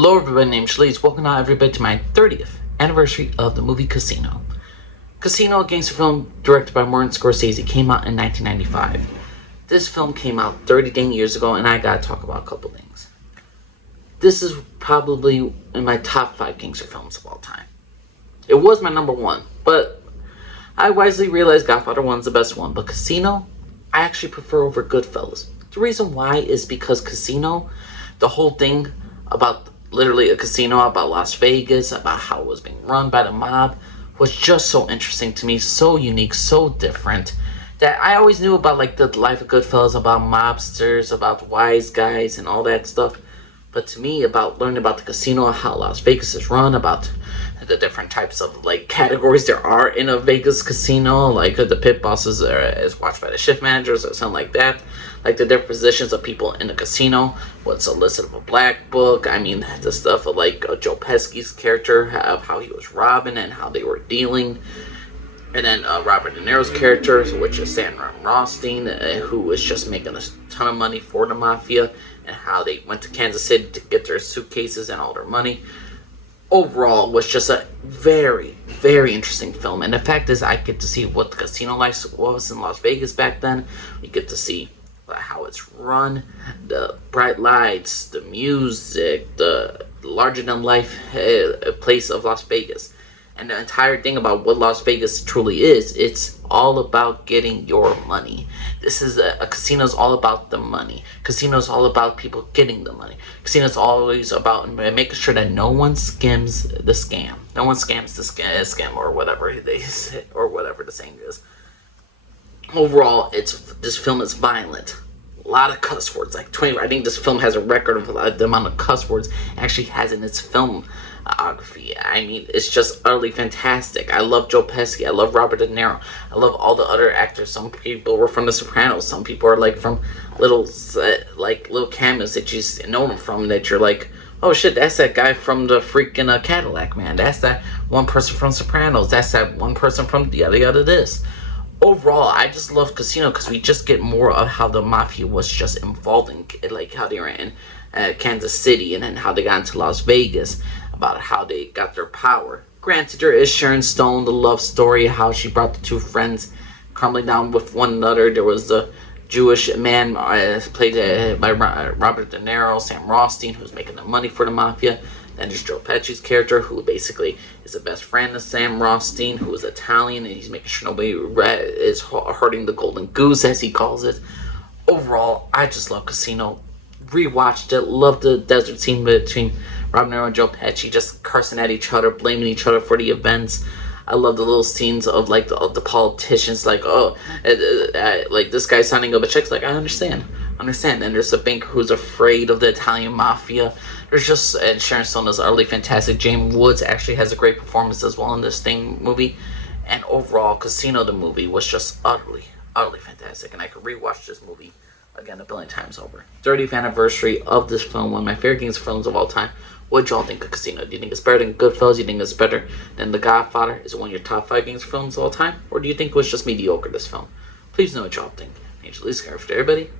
Hello everybody, named Shalees. Welcome now everybody to my 30th anniversary of the movie Casino. Casino, a gangster film directed by Martin Scorsese, came out in 1995. This film came out 30 dang years ago, and I gotta talk about a couple things. This is probably in my top 5 gangster films of all time. It was my number 1, but I wisely realized Godfather 1's the best one, but Casino, I actually prefer over Goodfellas. The reason why is because Casino, the whole thing about literally a casino, about Las Vegas, about how it was being run by the mob, was just so interesting to me, so unique, so different, that I always knew about like the life of Goodfellas, about mobsters, about wise guys and all that stuff. But to me, about learning about the casino, how Las Vegas is run, about the different types of like categories there are in a Vegas casino, like the pit bosses is watched by the shift managers or something like that, like the different positions of people in the casino, what's a list of a black book. I mean, the stuff of like Joe Pesci's character, of how he was robbing and how they were dealing. And then Robert De Niro's character, which is Sam Rothstein, who was just making a ton of money for the mafia, and how they went to Kansas City to get their suitcases and all their money. Overall, was just a very, very interesting film. And the fact is, I get to see what the casino life was in Las Vegas back then. We get to see how it's run, the bright lights, the music, the larger-than-life place of Las Vegas. And the entire thing about what Las Vegas truly is, it's all about getting your money. This is a casino's all about the money. Casino's all about people getting the money. Casino's always about making sure that no one skims the scam. No one scams the scam or whatever they say, or whatever the saying is. Overall, this film is violent. A lot of cuss words, like 20. I think this film has a record of the amount of cuss words it actually has in its filmography. I mean, it's just utterly fantastic. I love Joe Pesci. I love Robert De Niro. I love all the other actors. Some people were from The Sopranos. Some people are like from little cameos that you know them from. That you're like, oh shit, that's that guy from the freaking Cadillac Man. That's that one person from Sopranos. That's that one person from the other this. Overall, I just love Casino because we just get more of how the mafia was just involved in, like how they were in Kansas City, and then how they got into Las Vegas, about how they got their power. Granted, there is Sharon Stone, the love story, how she brought the two friends crumbling down with one another. There was the Jewish man played by Robert De Niro, Sam Rothstein, who's making the money for the mafia. Then there's Joe Pesci's character, who basically is the best friend of Sam Rothstein, who is Italian, and he's making sure nobody is hurting the golden goose, as he calls it. Overall, I just love Casino. Rewatched it, loved the desert scene between Rob De Niro and Joe Pesci, just cursing at each other, blaming each other for the events. I love the little scenes of like the politicians, like, like this guy signing up a check, like, I understand. And there's a banker who's afraid of the Italian mafia. There's just, and Sharon Stone is utterly fantastic. James Woods actually has a great performance as well in this movie. And overall, Casino the movie was just utterly fantastic. And I could rewatch this movie again a billion times over. 30th anniversary of this film, one of my favorite gangster films of all time. What y'all think of Casino? Do you think it's better than Goodfellas? Do you think it's better than The Godfather? Is it one of your top 5 gangster films of all time? Or do you think it was just mediocre, this film? Please know what y'all think. Angel Lee Scarf to everybody.